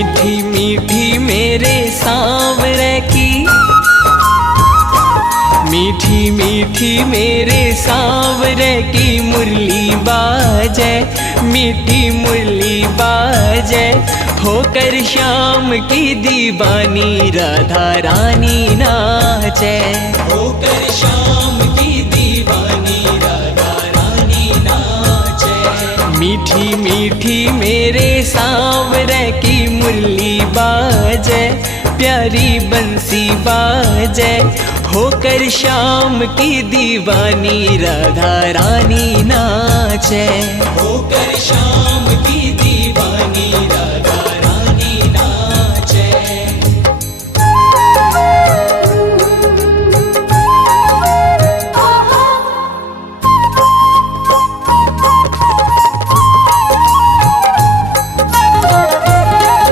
मीठी मीठी मेरे सांवरे की, मीठी मीठी मेरे सांवरे की मुरली बाजे, मीठी मुरली बाजे। होकर श्याम की दीवानी राधा रानी नाचे, होकर श्याम की दीवानी राधा रानी नाचे। मीठी मीठी मेरे सांवरे की मुरली बाजे, प्यारी बंसी बाजे। होकर श्याम की दीवानी राधा रानी नाचे, होकर श्याम की दीवानी